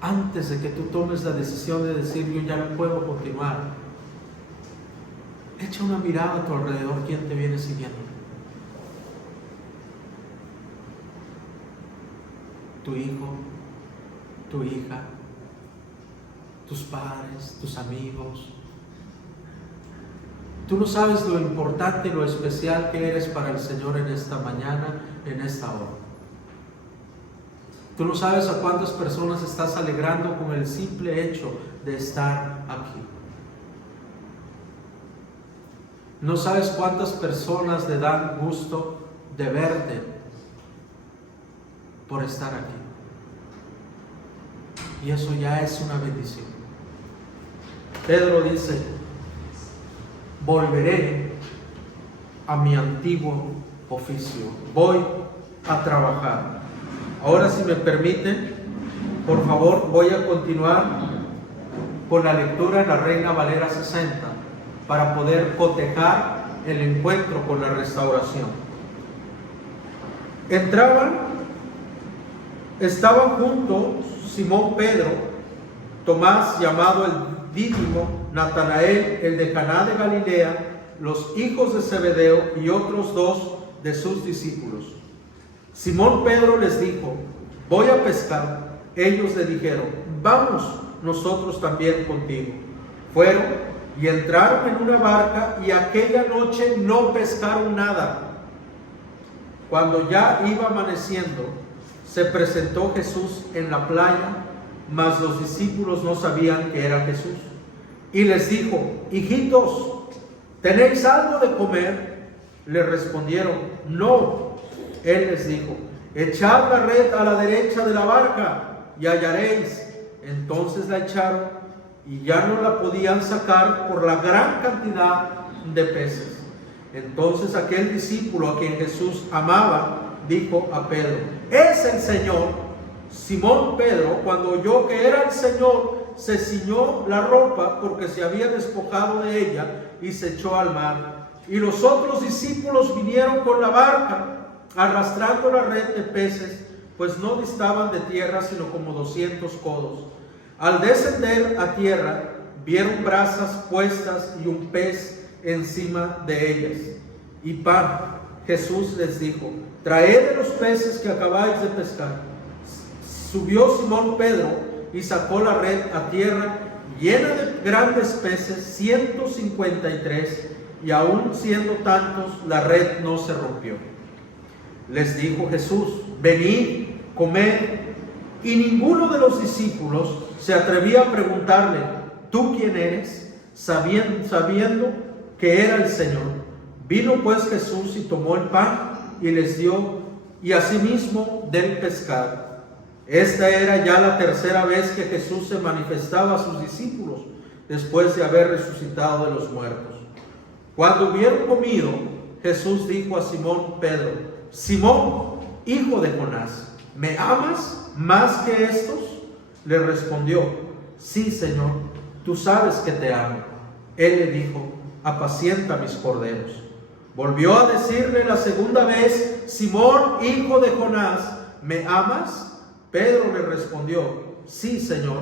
Antes de que tú tomes la decisión de decir, yo ya no puedo continuar, echa una mirada a tu alrededor, quién te viene siguiendo. Tu hijo, tu hija, tus padres, tus amigos. Tú no sabes lo importante y lo especial que eres para el Señor en esta mañana, en esta hora. Tú no sabes a cuántas personas estás alegrando con el simple hecho de estar aquí. No sabes cuántas personas le dan gusto de verte por estar aquí. Y eso ya es una bendición. Pedro dice, volveré a mi antiguo oficio. Voy a trabajar. Ahora, si me permiten, por favor, voy a continuar con la lectura en la Reina Valera 60 para poder cotejar el encuentro con la restauración. Estaban juntos Simón Pedro, Tomás llamado el Dídimo, Natanael, el de Caná de Galilea, los hijos de Zebedeo y otros dos de sus discípulos. Simón Pedro les dijo, voy a pescar. Ellos le dijeron, vamos nosotros también contigo. Fueron y entraron en una barca y aquella noche no pescaron nada. Cuando ya iba amaneciendo, se presentó Jesús en la playa, mas los discípulos no sabían que era Jesús. Y les dijo, hijitos, ¿tenéis algo de comer? Le respondieron, no. Él les dijo, echad la red a la derecha de la barca y hallaréis. Entonces la echaron y ya no la podían sacar por la gran cantidad de peces. Entonces aquel discípulo a quien Jesús amaba dijo a Pedro, es el Señor. Simón Pedro, cuando oyó que era el Señor, se ciñó la ropa porque se había despojado de ella y se echó al mar. Y los otros discípulos vinieron con la barca, arrastrando la red de peces, pues no distaban de tierra sino como 200 codos. Al descender a tierra, vieron brasas puestas y un pez encima de ellas, y pan. Jesús les dijo, traed de los peces que acabáis de pescar. Subió Simón Pedro y sacó la red a tierra llena de grandes peces, 153, y aún siendo tantos, la red no se rompió. Les dijo Jesús, venid, comed. Y ninguno de los discípulos se atrevía a preguntarle, ¿tú quién eres? Sabiendo que era el Señor. Vino pues Jesús y tomó el pan y les dio, y asimismo del pescado. Esta era ya la tercera vez que Jesús se manifestaba a sus discípulos, después de haber resucitado de los muertos. Cuando hubieron comido, Jesús dijo a Simón Pedro, Simón, hijo de Jonás, ¿me amas más que estos? Le respondió, sí, Señor, tú sabes que te amo. Él le dijo, apacienta mis corderos. Volvió a decirle la segunda vez: Simón, hijo de Jonás, ¿me amas? Pedro le respondió: sí, Señor,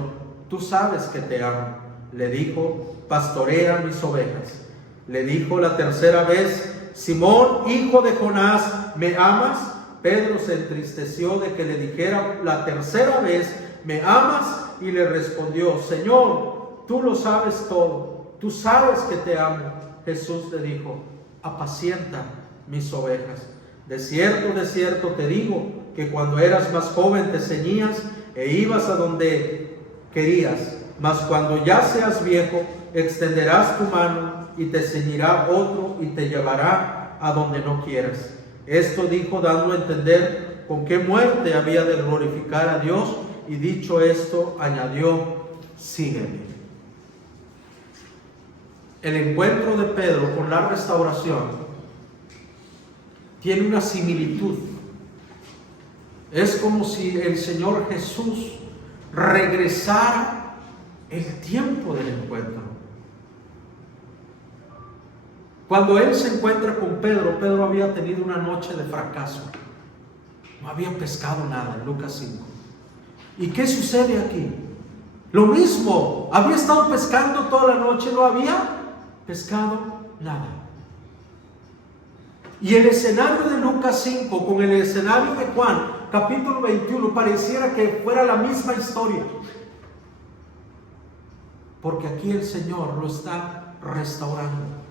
tú sabes que te amo. Le dijo: pastorea mis ovejas. Le dijo la tercera vez: Simón, hijo de Jonás, ¿me amas? Pedro se entristeció de que le dijera la tercera vez: ¿me amas? Y le respondió: Señor, tú lo sabes todo, tú sabes que te amo. Jesús le dijo: apacienta mis ovejas. De cierto te digo que cuando eras más joven te ceñías e ibas a donde querías, mas cuando ya seas viejo extenderás tu mano y te ceñirá otro y te llevará a donde no quieras. Esto dijo dando a entender con qué muerte había de glorificar a Dios, y dicho esto añadió: sígueme. El encuentro de Pedro con la restauración tiene una similitud. Es como si el Señor Jesús regresara el tiempo del encuentro. Cuando Él se encuentra con Pedro, Pedro había tenido una noche de fracaso. No había pescado nada, en Lucas 5. ¿Y qué sucede aquí? Lo mismo, había estado pescando toda la noche, no había pescado nada. Y el escenario de Lucas 5 con el escenario de Juan, capítulo 21, pareciera que fuera la misma historia. Porque aquí el Señor lo está restaurando.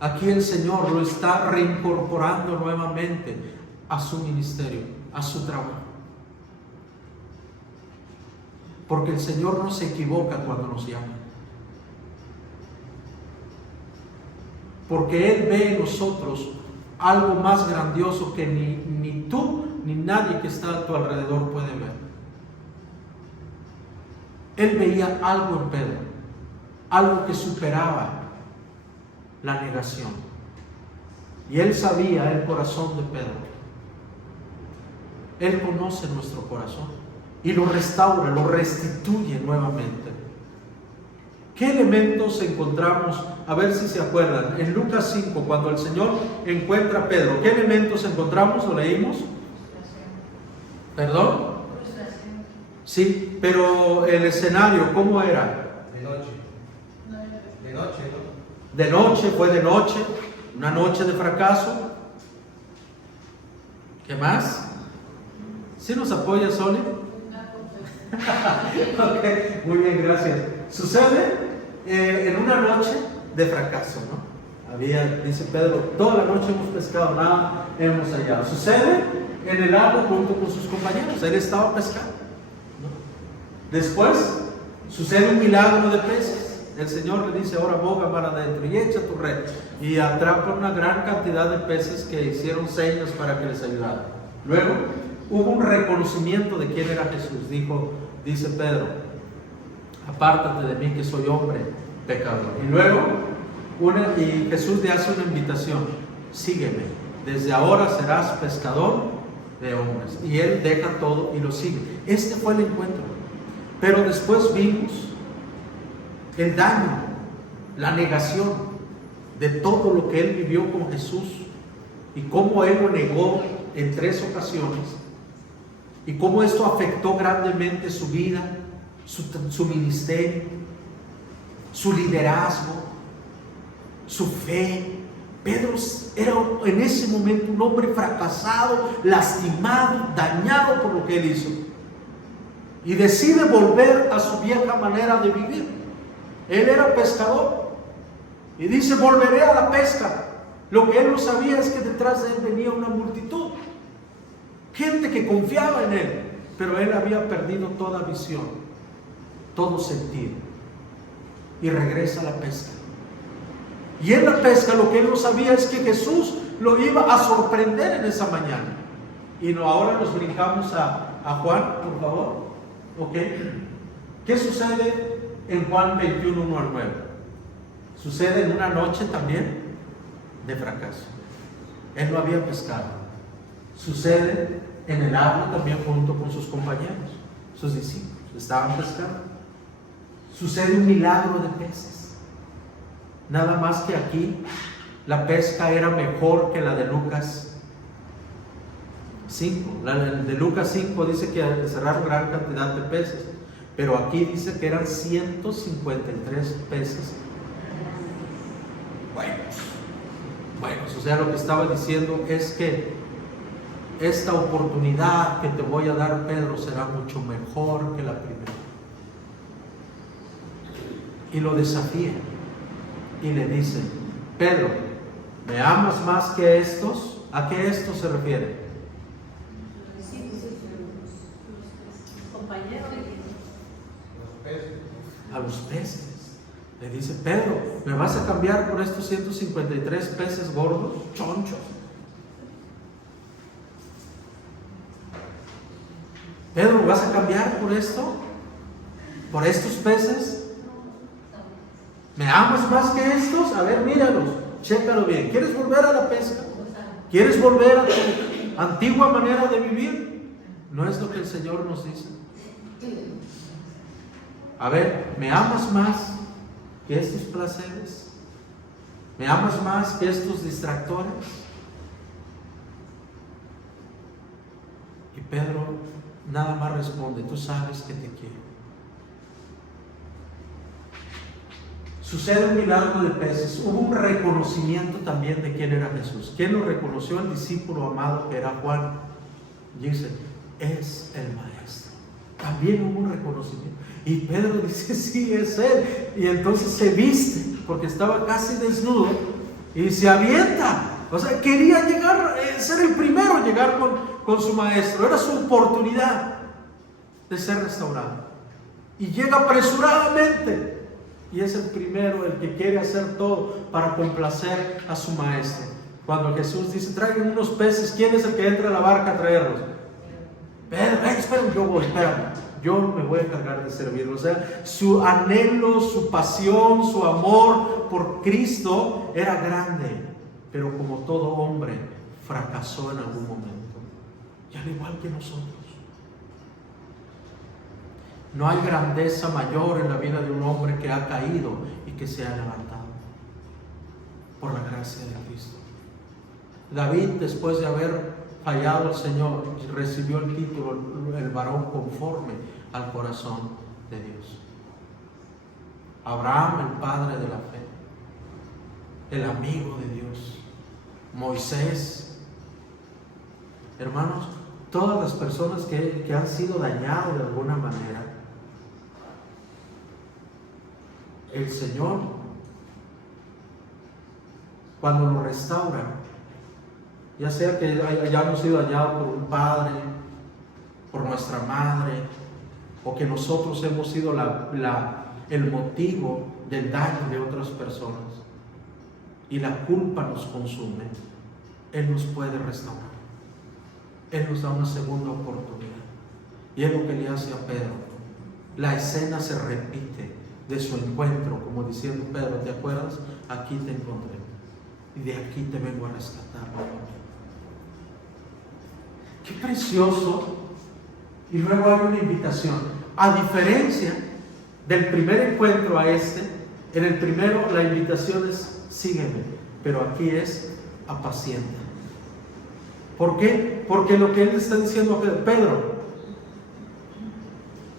Aquí el Señor lo está reincorporando nuevamente a su ministerio, a su trabajo. Porque el Señor no se equivoca cuando nos llama. Porque Él ve en nosotros algo más grandioso que ni tú ni nadie que está a tu alrededor puede ver. Él veía algo en Pedro, algo que superaba la negación. Y Él sabía el corazón de Pedro. Él conoce nuestro corazón y lo restaura, lo restituye nuevamente. ¿Qué elementos encontramos? A ver si se acuerdan. En Lucas 5, cuando el Señor encuentra a Pedro, ¿qué elementos encontramos? ¿Lo leímos? ¿Perdón? Sí, pero el escenario, ¿cómo era? De noche. De noche, ¿no? De noche, fue de noche, una noche de fracaso. ¿Qué más? ¿Sí nos apoya, Soli? Ok, muy bien, gracias. Sucede en una noche de fracaso, ¿no? Dice Pedro, toda la noche hemos pescado, nada hemos hallado. Sucede en el lago junto con sus compañeros, él estaba pescando, ¿no? Después sucede un milagro de peces. El Señor le dice: ahora boga mar adentro y echa tu red, y atrapa una gran cantidad de peces que hicieron señas para que les ayudara. Luego hubo un reconocimiento de quién era Jesús. Dice Pedro: apártate de mí que soy hombre pecador. Y luego y Jesús le hace una invitación: sígueme, desde ahora serás pescador de hombres. Y él deja todo y lo sigue. Este fue el encuentro. Pero después vimos el daño, la negación de todo lo que él vivió con Jesús y cómo él lo negó en 3 ocasiones y cómo esto afectó grandemente su vida, su ministerio, su liderazgo, su fe. Pedro era en ese momento un hombre fracasado, lastimado, dañado por lo que él hizo, y decide volver a su vieja manera de vivir. Él era pescador y dice: volveré a la pesca. Lo que él no sabía es que detrás de él venía una multitud, gente que confiaba en él, pero él había perdido toda visión, todo sentido, y regresa a la pesca. Y en la pesca lo que él no sabía es que Jesús lo iba a sorprender en esa mañana. Y ahora nos brincamos a Juan, por favor. ¿Ok? ¿Qué sucede en Juan 21, 1 al 9? Sucede en una noche también de fracaso. Él no había pescado. Sucede en el agua también junto con sus compañeros, sus discípulos. Estaban pescando. Sucede un milagro de peces. Nada más que aquí la pesca era mejor que la de Lucas 5. La de Lucas 5 dice que cerraron gran cantidad de peces, pero aquí dice que eran 153 peces. Bueno, o sea, lo que estaba diciendo es que esta oportunidad que te voy a dar, Pedro, será mucho mejor que la primera. Y lo desafía y le dice: Pedro, ¿me amas más que estos? ¿A qué estos se refiere? Compañero de A los peces. Le dice: Pedro, ¿me vas a cambiar por estos 153 peces gordos, chonchos? Pedro, ¿me vas a cambiar por esto? ¿Por estos peces? ¿Me amas más que estos? A ver, míralos, chécalo bien. ¿Quieres volver a la pesca? ¿Quieres volver a tu antigua manera de vivir? ¿No es lo que el Señor nos dice? A ver, ¿me amas más que estos placeres? ¿Me amas más que estos distractores? Y Pedro nada más responde: tú sabes que te quiero. Sucede un milagro de peces. Hubo un reconocimiento también de quién era Jesús. ¿Quién lo reconoció? El discípulo amado que era Juan. Y dice: es el maestro. También hubo un reconocimiento. Y Pedro dice: sí, es él. Y entonces se viste, porque estaba casi desnudo, y se avienta. O sea, quería llegar, ser el primero a llegar con su maestro. Era su oportunidad de ser restaurado. Y llega apresuradamente. Y es el primero, el que quiere hacer todo para complacer a su maestro. Cuando Jesús dice: traigan unos peces, ¿quién es el que entra a la barca a traerlos? Pedro, esperen, yo voy, espérame. Yo me voy a encargar de servirlo. O sea, su anhelo, su pasión, su amor por Cristo era grande. Pero como todo hombre, fracasó en algún momento. Y al igual que nosotros. No hay grandeza mayor en la vida de un hombre que ha caído y que se ha levantado por la gracia de Cristo. David, después de haber fallado al Señor, recibió el título, el varón conforme al corazón de Dios. Abraham, el padre de la fe, el amigo de Dios. Moisés. Hermanos, todas las personas que han sido dañadas de alguna manera, el Señor, cuando lo restaura, ya sea que hayamos sido dañados por un padre, por nuestra madre, o que nosotros hemos sido el motivo del daño de otras personas, y la culpa nos consume, Él nos puede restaurar. Él nos da una segunda oportunidad. Y es lo que le hace a Pedro. La escena se repite de su encuentro, como diciendo: Pedro, ¿te acuerdas? Aquí te encontré y de aquí te vengo a rescatar. Qué precioso. Y luego hay una invitación. A diferencia del primer encuentro a este, en el primero la invitación es: sígueme, pero aquí es: apacienta. ¿Por qué? Porque lo que él está diciendo a Pedro: Pedro,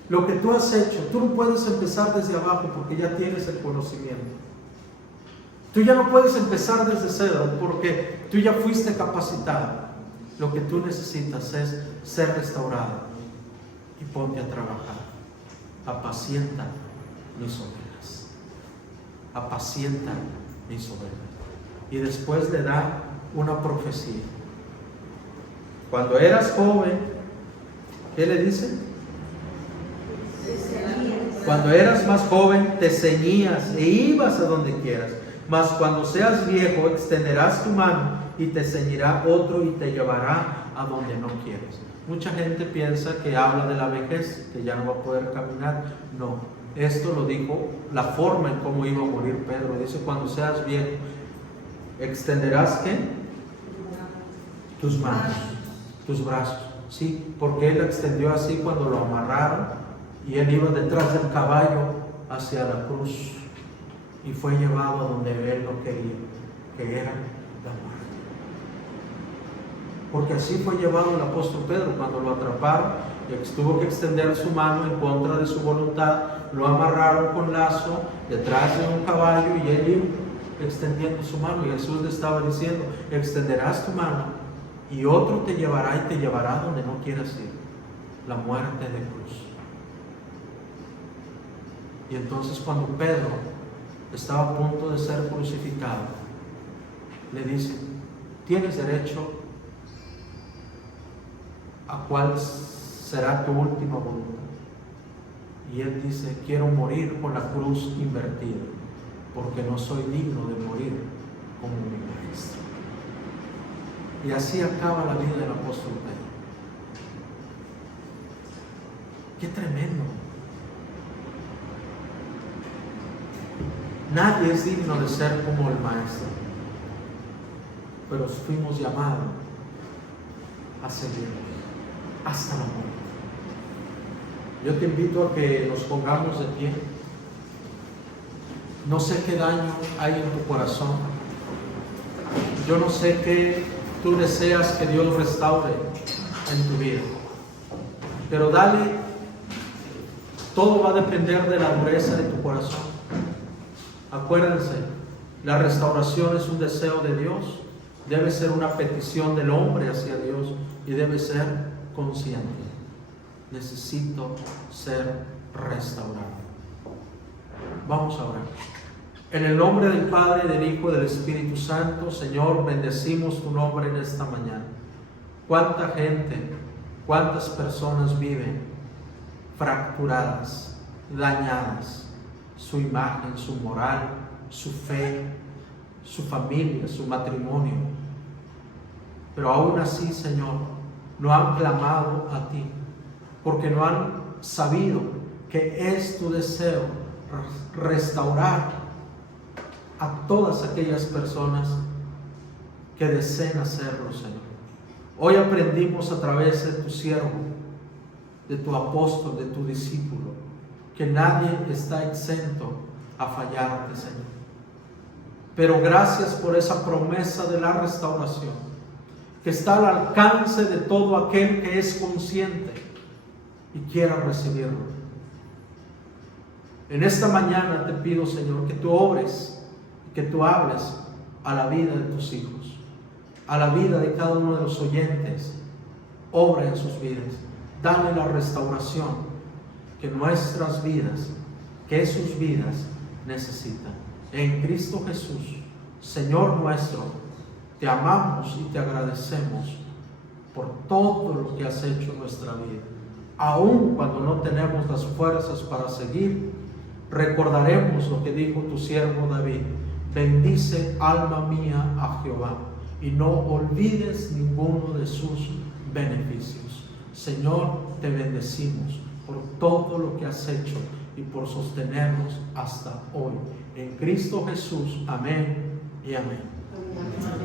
lo que tú has hecho, tú no puedes empezar desde abajo porque ya tienes el conocimiento. Tú ya no puedes empezar desde cero porque tú ya fuiste capacitado. Lo que tú necesitas es ser restaurado y ponte a trabajar. Apacienta mis ovejas. Apacienta mis ovejas. Y después le da una profecía. Cuando eras joven, ¿qué le dice? Cuando eras más joven te ceñías e ibas a donde quieras, mas cuando seas viejo extenderás tu mano y te ceñirá otro y te llevará a donde no quieres. Mucha gente piensa que habla de la vejez, que ya no va a poder caminar. No, esto lo dijo la forma en cómo iba a morir Pedro. Dice: cuando seas viejo extenderás ¿qué? Tus manos, tus brazos. Sí, porque él extendió así cuando lo amarraron y él iba detrás del caballo hacia la cruz. y fue llevado a donde él no quería, que era la muerte. Porque así fue llevado el apóstol Pedro cuando lo atraparon y tuvo que extender su mano en contra de su voluntad. Lo amarraron con lazo detrás de un caballo y él iba extendiendo su mano, y Jesús le estaba diciendo: extenderás tu mano y otro te llevará y te llevará donde no quieras ir, la muerte de cruz. Y entonces cuando Pedro estaba a punto de ser crucificado, le dice: tienes derecho a cuál será tu última voluntad. Y él dice: quiero morir con la cruz invertida, porque no soy digno de morir como mi maestro. Y así acaba la vida del apóstol Pedro. ¡Qué tremendo! Nadie es digno de ser como el maestro, pero fuimos llamados a seguirlo hasta la muerte. Yo te invito a que nos pongamos de pie. No sé qué daño hay en tu corazón. Yo no sé qué tú deseas que Dios restaure en tu vida. Pero dale, todo va a depender de la dureza de tu corazón. Acuérdense, la restauración es un deseo de Dios, debe ser una petición del hombre hacia Dios y debe ser consciente. Necesito ser restaurado. Vamos a orar. En el nombre del Padre, del Hijo y del Espíritu Santo, Señor, bendecimos tu nombre en esta mañana. Cuánta gente, cuántas personas viven fracturadas, dañadas, su imagen, su moral, su fe, su familia, su matrimonio. Pero aún así, Señor, no han clamado a ti, porque no han sabido que es tu deseo restaurar a todas aquellas personas que deseen hacerlo, Señor. Hoy aprendimos a través de tu siervo, de tu apóstol, de tu discípulo, que nadie está exento a fallarte, Señor. Pero gracias por esa promesa de la restauración, que está al alcance de todo aquel que es consciente y quiera recibirlo. En esta mañana te pido, Señor, que tú obres, que tú hables a la vida de tus hijos, a la vida de cada uno de los oyentes. Obra en sus vidas, dale la restauración que nuestras vidas, que sus vidas necesitan. En Cristo Jesús, Señor nuestro, te amamos y te agradecemos por todo lo que has hecho en nuestra vida. Aun cuando no tenemos las fuerzas para seguir, recordaremos lo que dijo tu siervo David: bendice, alma mía, a Jehová, y no olvides ninguno de sus beneficios. Señor, te bendecimos por todo lo que has hecho y por sostenernos hasta hoy. En Cristo Jesús, amén y amén.